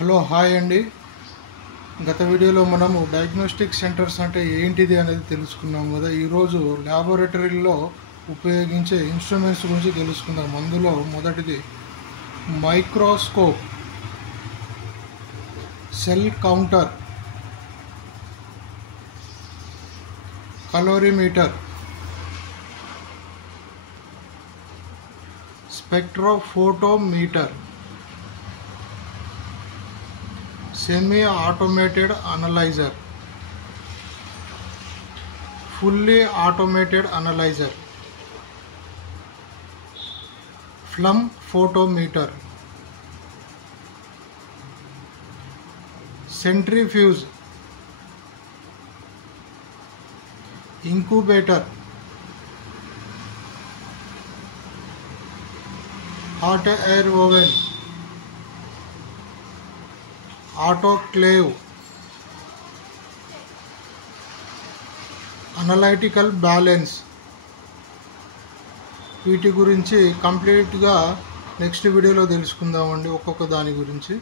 Hello hi అండి. గత వీడియోలో మనము డయాగ్నోస్టిక్ సెంటర్స్ అంటే ఏంటిది అనేది తెలుసుకున్నాం కదా. ఈరోజు ల్యాబొరేటరీలో ఉపయోగించే ఇన్స్ట్రుమెంట్స్ గురించి తెలుసుకుందాం. అందులో మొదటిది microscope, cell counter, calorimeter, spectrophotometer, semi-automated analyzer, fully automated analyzer, flum photometer, centrifuge, incubator, hot air oven, autoclave, analytical balance. వీటి గురించి కంప్లీట్గా నెక్స్ట్ వీడియోలో తెలుసుకుందామండి, ఒక్కొక్క దాని గురించి.